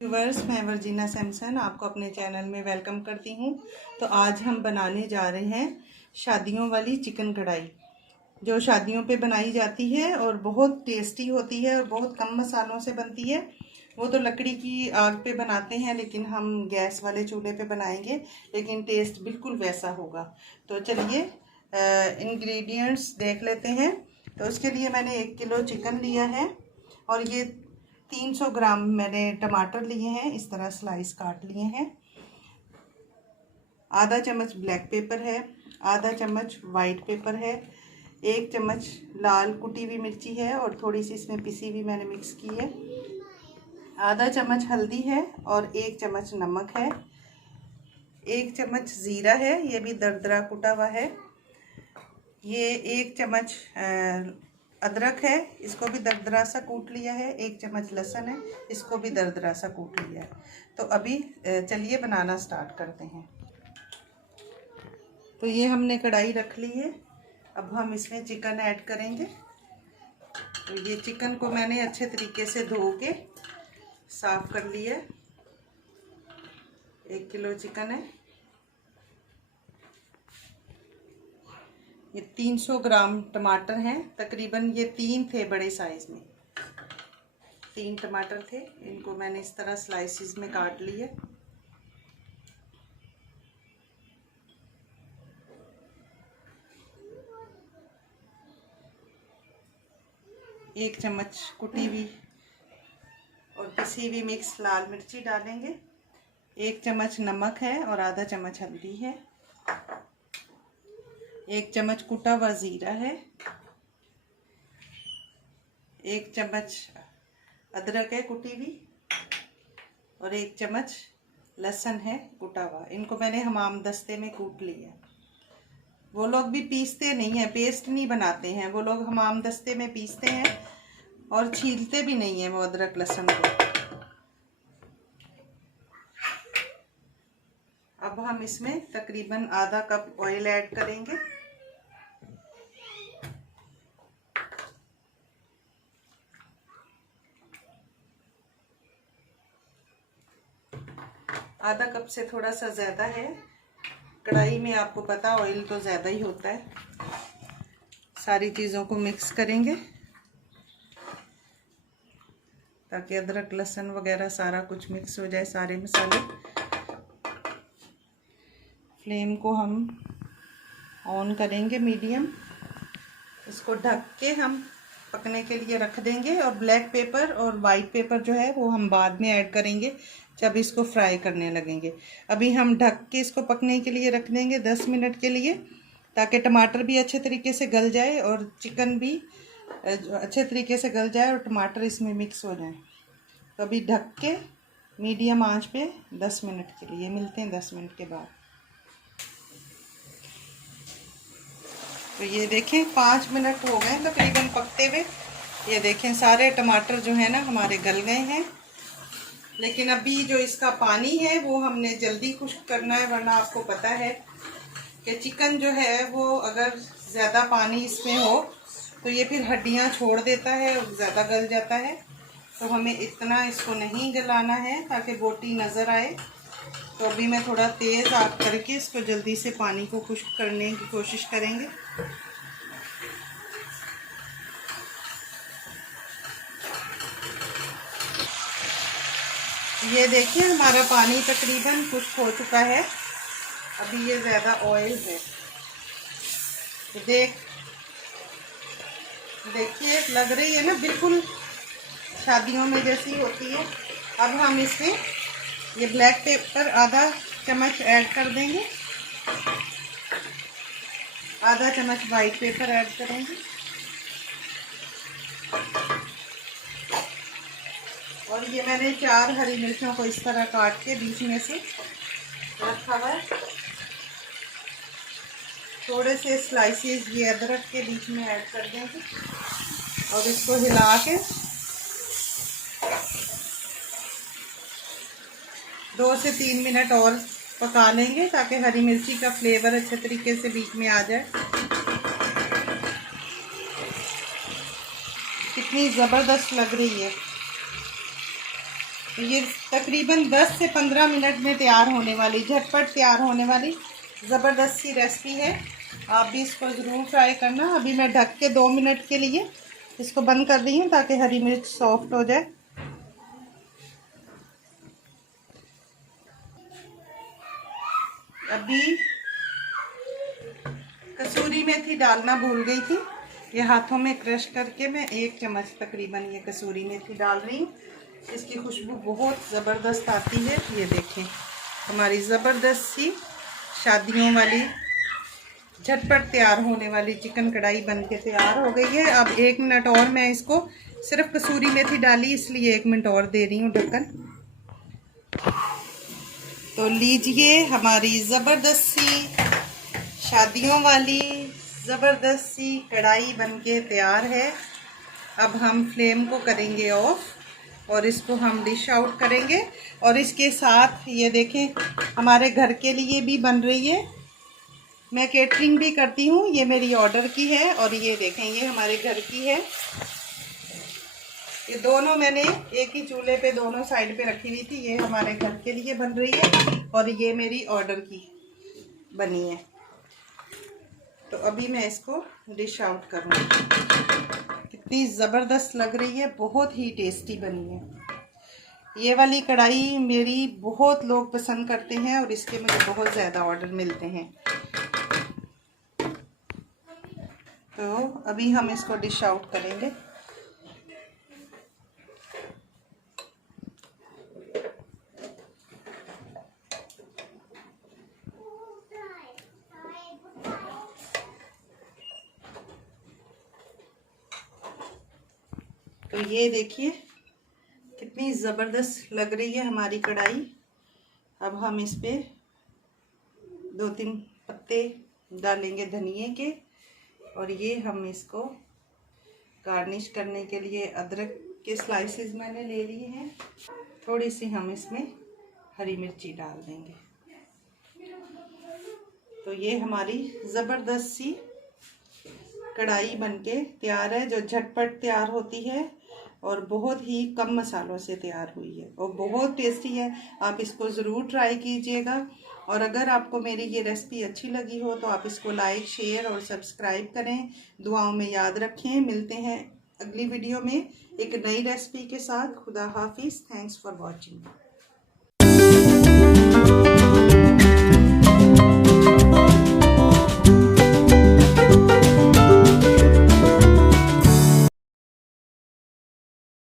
Viewers, मैं Virginia Samson आपको अपने चैनल में वेलकम करती हूँ। तो आज हम बनाने जा रहे हैं शादियों वाली चिकन कढ़ाई, जो शादियों पे बनाई जाती है और बहुत टेस्टी होती है और बहुत कम मसालों से बनती है। वो तो लकड़ी की आग पे बनाते हैं, लेकिन हम गैस वाले चूल्हे पे बनाएंगे, लेकिन टेस्ट बिल्कुल वैसा होगा। तो चलिए इंग्रेडिएंट्स देख लेते हैं। तो उसके लिए मैंने 1 किलो चिकन लिया है और ये 300 ग्राम मैंने टमाटर लिए हैं, इस तरह स्लाइस काट लिए हैं। आधा चम्मच ब्लैक पेपर है, आधा चम्मच वाइट पेपर है, 1 चम्मच लाल कुटी हुई मिर्ची है और थोड़ी सी इसमें पिसी हुई मैंने मिक्स की है। आधा चम्मच हल्दी है और 1 चम्मच नमक है। 1 चम्मच ज़ीरा है, ये भी दरदरा कुटा हुआ है। ये 1 चम्मच अदरक है, इसको भी दरदरा सा कूट लिया है। 1 चम्मच लहसुन है, इसको भी दरदरा सा कूट लिया है। तो अभी चलिए बनाना स्टार्ट करते हैं। तो ये हमने कढ़ाई रख ली है, अब हम इसमें चिकन ऐड करेंगे। तो ये चिकन को मैंने अच्छे तरीके से धो के साफ कर लिया है। 1 किलो चिकन है। ये 300 ग्राम टमाटर हैं, तकरीबन ये 3 थे बड़े साइज में, 3 टमाटर थे। इनको मैंने इस तरह स्लाइसिस में काट लिए। एक चम्मच कुटी हुई और पिसी हुई मिक्स लाल मिर्ची डालेंगे। 1 चम्मच नमक है और आधा चम्मच हल्दी है। 1 चम्मच कुटा हुआ ज़ीरा है। 1 चम्मच अदरक है कुटी हुई और 1 चम्मच लहसुन है कुटा हुआ। इनको मैंने हमाम दस्ते में कूट लिया। वो लोग भी पीसते नहीं हैं, पेस्ट नहीं बनाते हैं, वो लोग हमाम दस्ते में पीसते हैं और छीलते भी नहीं है वो अदरक लहसुन को। अब हम इसमें तकरीबन आधा कप ऑयल ऐड करेंगे। आधा कप से थोड़ा सा ज़्यादा है। कढ़ाई में आपको पता ऑयल तो ज़्यादा ही होता है। सारी चीज़ों को मिक्स करेंगे ताकि अदरक लहसुन वगैरह सारा कुछ मिक्स हो जाए, सारे मसाले। फ्लेम को हम ऑन करेंगे मीडियम। इसको ढक के हम पकने के लिए रख देंगे और ब्लैक पेपर और वाइट पेपर जो है वो हम बाद में ऐड करेंगे जब इसको फ्राई करने लगेंगे। अभी हम ढक के इसको पकने के लिए रख देंगे 10 मिनट के लिए, ताकि टमाटर भी अच्छे तरीके से गल जाए और चिकन भी अच्छे तरीके से गल जाए और टमाटर इसमें मिक्स हो जाए। तो अभी ढक के मीडियम आंच पे 10 मिनट के लिए, मिलते हैं 10 मिनट के बाद। तो ये देखें 5 मिनट हो गए तकरीबन पकते हुए। ये देखें सारे टमाटर जो है ना हमारे गल गए हैं, लेकिन अभी जो इसका पानी है वो हमने जल्दी खुश्क करना है, वरना आपको पता है कि चिकन जो है वो अगर ज़्यादा पानी इसमें हो तो ये फिर हड्डियां छोड़ देता है और ज़्यादा गल जाता है। तो हमें इतना इसको नहीं गलाना है ताकि बोटी नज़र आए। तो अभी मैं थोड़ा तेज़ आग करके इसको जल्दी से पानी को खुश्क करने की कोशिश करेंगे। ये देखिए हमारा पानी तकरीबन खुश्क हो चुका है। अभी ये ज़्यादा ऑयल है, तो देखिए लग रही है ना बिल्कुल शादियों में जैसी होती है। अब हम इसमें ये ब्लैक पेपर आधा चम्मच ऐड कर देंगे, आधा चम्मच वाइट पेपर ऐड करेंगे और ये मैंने 4 हरी मिर्चों को इस तरह काट के बीच में से रखा हुआ है। थोड़े से स्लाइसेस ये अदरक के बीच में ऐड कर देंगे और इसको हिला के 2 से 3 मिनट और पका लेंगे ताकि हरी मिर्ची का फ्लेवर अच्छे तरीके से बीच में आ जाए। कितनी ज़बरदस्त लग रही है। तो ये तकरीबन 10 से 15 मिनट में तैयार होने वाली, झटपट तैयार होने वाली ज़बरदस्त सी रेसिपी है। आप भी इसको ज़रूर ट्राई करना। अभी मैं ढक के 2 मिनट के लिए इसको बंद कर रही हूँ ताकि हरी मिर्च सॉफ्ट हो जाए। अभी कसूरी मेथी डालना भूल गई थी, ये हाथों में क्रश करके मैं 1 चम्मच तकरीबन ये कसूरी मेथी डाल रही हूँ। इसकी खुशबू बहुत ज़बरदस्त आती है। ये देखें हमारी ज़बरदस्त सी शादियों वाली झटपट तैयार होने वाली चिकन कढ़ाई बनके तैयार हो गई है। अब 1 मिनट और, मैं इसको सिर्फ कसूरी मेथी डाली इसलिए 1 मिनट और दे रही हूँ ढक्कन। तो लीजिए हमारी ज़बरदस्त सी शादियों वाली ज़बरदस्त सी कढ़ाई बनके तैयार है। अब हम फ्लेम को करेंगे ऑफ और इसको हम डिश आउट करेंगे। और इसके साथ ये देखें हमारे घर के लिए भी बन रही है। मैं केटरिंग भी करती हूँ, ये मेरी ऑर्डर की है। और ये देखें ये हमारे घर की है। ये दोनों मैंने एक ही चूल्हे पे दोनों साइड पे रखी हुई थी। ये हमारे घर के लिए बन रही है और ये मेरी ऑर्डर की बनी है। तो अभी मैं इसको डिश आउट करूँगी। कितनी ज़बरदस्त लग रही है, बहुत ही टेस्टी बनी है। ये वाली कढ़ाई मेरी बहुत लोग पसंद करते हैं और इसके मुझे बहुत ज़्यादा ऑर्डर मिलते हैं। तो अभी हम इसको डिश आउट करेंगे। तो ये देखिए कितनी ज़बरदस्त लग रही है हमारी कढ़ाई। अब हम इस पे 2-3 पत्ते डालेंगे धनिए के। और ये हम इसको गार्निश करने के लिए अदरक के स्लाइसेस मैंने ले लिए हैं। थोड़ी सी हम इसमें हरी मिर्ची डाल देंगे। तो ये हमारी ज़बरदस्त सी कढ़ाई बनके तैयार है, जो झटपट तैयार होती है और बहुत ही कम मसालों से तैयार हुई है और बहुत टेस्टी है। आप इसको ज़रूर ट्राई कीजिएगा। और अगर आपको मेरी ये रेसिपी अच्छी लगी हो तो आप इसको लाइक, शेयर और सब्सक्राइब करें। दुआओं में याद रखें। मिलते हैं अगली वीडियो में एक नई रेसिपी के साथ। खुदा हाफिज़। Thanks for watching.